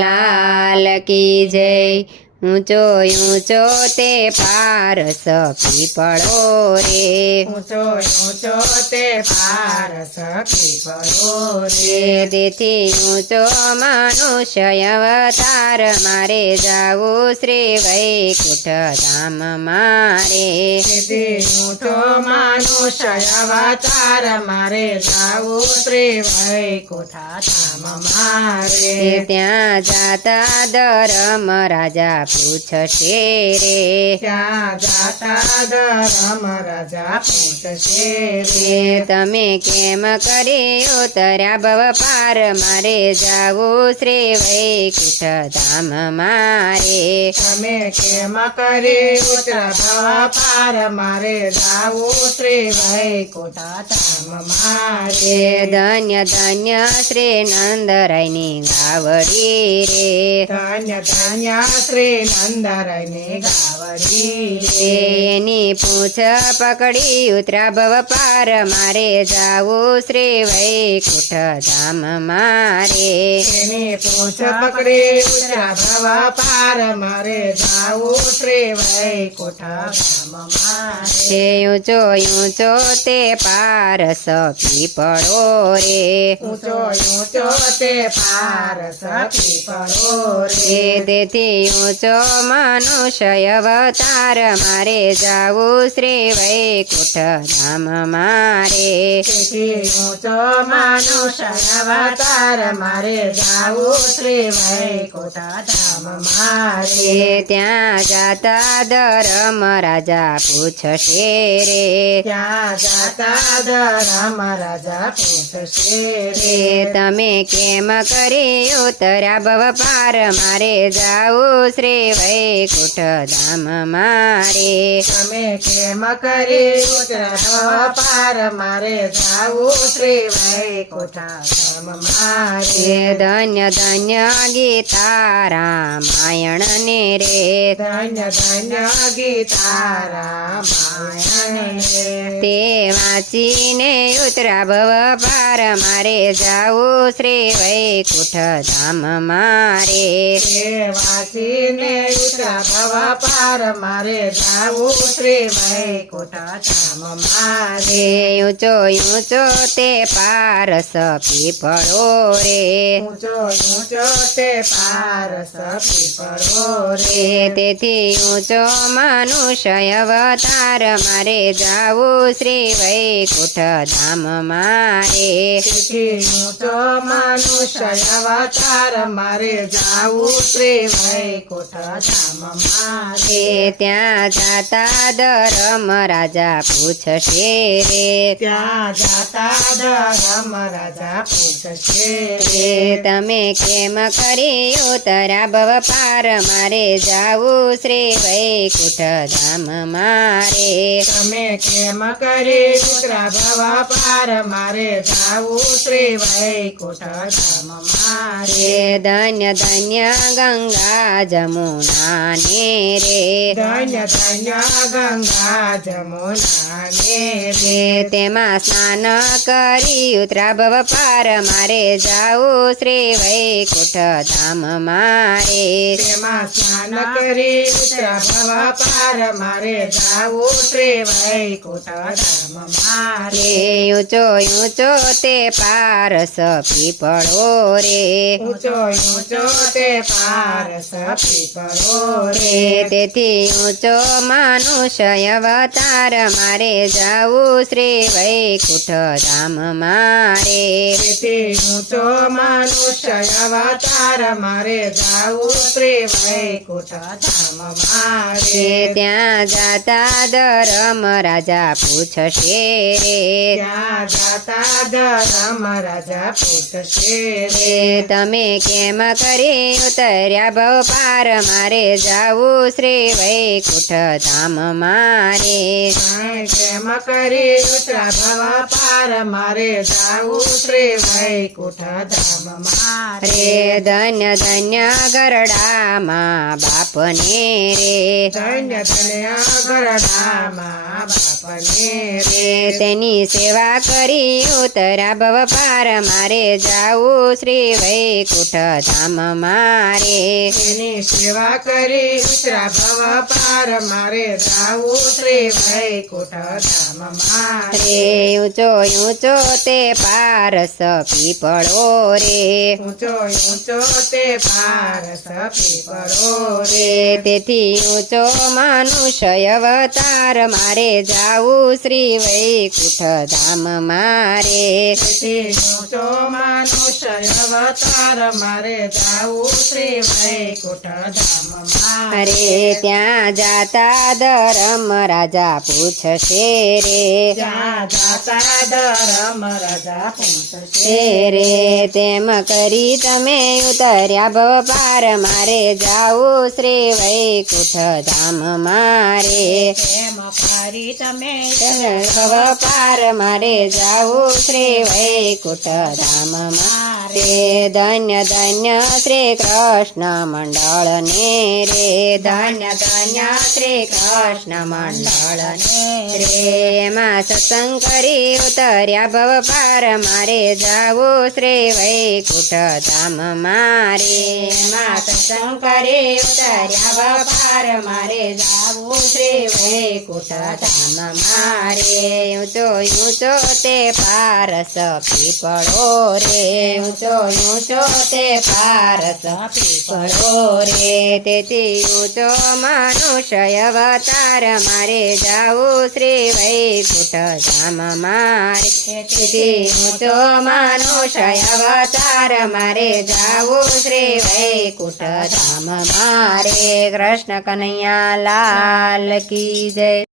લાલ કી જય। ઊંચો ઊંચો તે પારસ પીપળો રે, ઊંચો ઊંચો તે પારસ પીપળો રે। તેથી ઊંચો મનુષ્ય અવતાર મારે જાવું શ્રી વૈકુંઠ ધામ મારે। તેથી ઊંચો મનુષ્ય અવતાર મારે જાવું શ્રી વૈકુંઠ ધામ મારે। ત્યાં જાતા ધર્મ રાજા પૂછશે રે, ત્યાં જાતા ધર્મ રાજા પૂછશે રે। તમે કેમ કરી ઉતર્યા ભવ પાર મારે જાવું શ્રી વૈકુંઠ ધામ મારે। તમે કેમ કરી ઉતરા ભવ પાર મારે જાવું શ્રી વૈકુંઠ ધામ મારે। ધન્ય ધન્ય શ્રી નંદરાયની ગાવડી રે, ધન્ય ધન્ય શ્રી નંદરાયની ગાવડી રે। એની પૂછ પકડી ઉતરા ભવ પાર મારે જાવું શ્રી વૈકુંઠ ધામ મારે। એની પૂછ પકડી ઉતરા ભવ પાર મારે જાવું શ્રી વૈકુંઠ ધામ મારે। ઊંચો ઊંચો તે પારસ પીપળો રે, ઊંચો ઊંચો તે પારસ પીપળો રે। તેથી ઊંચો મનુષ્ય અવતાર મારે જાવું શ્રી વૈકુંઠ ધામ મારે। તેથી ઊંચો મનુષ્ય અવતાર મારે જાવું શ્રી વૈકુંઠ ધામ મારે। ત્યાં જાતા ધર્મ રાજા પૂછશે રે, ત્યાં જાતા ધર્મ રાજા પૂછશે રે। તમે કેમ કરી ઉતર્યા ભવ પાર મારે જાવું શ્રી વૈકુંઠ ધામ મારે। તમે કેમ કરી ઉતરા ભવ પાર મારે જાવું શ્રી વૈકુંઠ ધામ મારે। ધન્ય ધન્ય ગીતા રામાયણ ને રે, ધન્ય ધન્ય ગીતા રામાયણ રે। તે વાંચીને ઉતરા ભવ પાર મારે જાવું શ્રી વૈકુંઠ ધામ મારે। તે વાંચીને ઉતરા ભવ પાર મારે જાવું શ્રી વૈકુંઠ ધામ મારે। ઊંચો ઊંચો તે પારસ પીપળો રે, ઊંચો ઊંચો તે પારસ પીપળો રે। તેથી ઊંચો મનુષ્ય અવતાર મારે જાવું શ્રી વૈકુંઠ ધામ મારે। તેથી ઊંચો મનુષ્ય અવતાર મારે જાવું શ્રી વૈકુંઠ ધામ મારે। ત્યાં જાતા ધર્મ રાજા પૂછશે રે, ત્યાં જાતા ધર્મ રાજા પૂછશે રે। તમે કેમ કરી ઉતર્યા ભવ પાર મારે જાવું શ્રી વૈકુંઠ ધામ મારે। તમે કેમ કરી ઉતરા ભવ પાર મારે જાવું શ્રી વૈકુંઠ ધામ મારે। ધન્ય ધન્ય ગંગા જમુના ને રે, ધન્ય ધન્ય ગંગા જમુના ને રે। તેમાં સ્નાન કરી ઉતરા ભવ પાર મારે જાવું શ્રી વૈકુંઠ ધામ મારે। તેમાં સ્નાન કરી ઉતરા ભવ પાર મારે જાવું શ્રી વૈકુંઠ ધામ મારે। ઊંચો ઊંચો તે પારસ પીપળો રે, ઊંચો ઊંચો તે પારસ પીપળો રે। તેથી ઊંચો મનુષ્ય અવતાર મારે જાવું શ્રી વૈકુંઠ ધામ મારે। તેથી ઊંચો મનુષ્ય અવતાર મારે જાવું શ્રી વૈકુંઠ ધામ મારે। ત્યાં જાતા ધર્મ રાજા પૂછશે રે, ત્યાં જાતા ધર્મ રાજા પૂછશે રે। તમે કેમ કરી ઉતર્યા ભવ પાર મારે જાવું શ્રી વૈકુંઠ ધામ મારે। કેમ કરી ઉતરા ભવ પાર મારે જાવું શ્રી વૈકુંઠ ધામમાં રે ધન્ય ધન્ય ગરડામાં બાપને રે ધન્ય ધન્ય ગરડામાં બાપને રે તેની સેવા કરી ઉતર્યા ભવ પાર મારે જાવું શ્રી વૈકુંઠ ધામ મારે તેની સેવા કરી ઉતરા ભવ પાર મારે જાવું શ્રી વૈકુંઠ ધામમાં રે ઊંચો ઊંચો તે પારસ પીપળો રે ઊંચો ઊંચો તે પારસ પીપળો રે તેથી ઊંચો મનુષ્ય અવતાર મારે જાવું શ્રી વૈકુંઠ ધામ મારે તેથી ઊંચો મનુષ્ય અવતાર મારે જાવું શ્રી વૈકુંઠ ધામમાં રે ત્યાં જાતા ધરમ રાજા પૂછશે રે જ્યાં જાતા ધરમ રાજા પૂછશે રે તેમ કરી તમે ઉતર્યા ભવ પાર મારે જાવું શ્રી વૈકુંઠ ધામ મારે એમ કરી તમે ભવ પાર મારે જાવું શ્રી વૈકુંઠ ધામ મારે ધન્ય ધન્ય શ્રી કૃષ્ણ મંડળ ને રે ધન્ય ધન્ય શ્રી કૃષ્ણ મંડળ ને રે એમાં સત્સંગ કરી ઉતર્યા ભવ પાર મારે જાવું શ્રી વૈકુંઠ ધામ મારે એમાં સત્સંગ કરી ઉતર્યા ભવ પાર મારે જાવું શ્રી વૈકુંઠ ધામ મારે ઊંચો ઊંચો તે પારસ પીપળો રે ઊંચો ઊંચો તે પારસ પીપળો રે તેથી ઊંચો મનુષ્ય અવતાર મારે જાવું શ્રી વૈકુંઠ ધામ મારે તેથી ઊંચો મનુષ્ય અવતાર મારે જાવું શ્રી વૈકુંઠ ધામ મારે કૃષ્ણ કનૈયા લાલ કી જય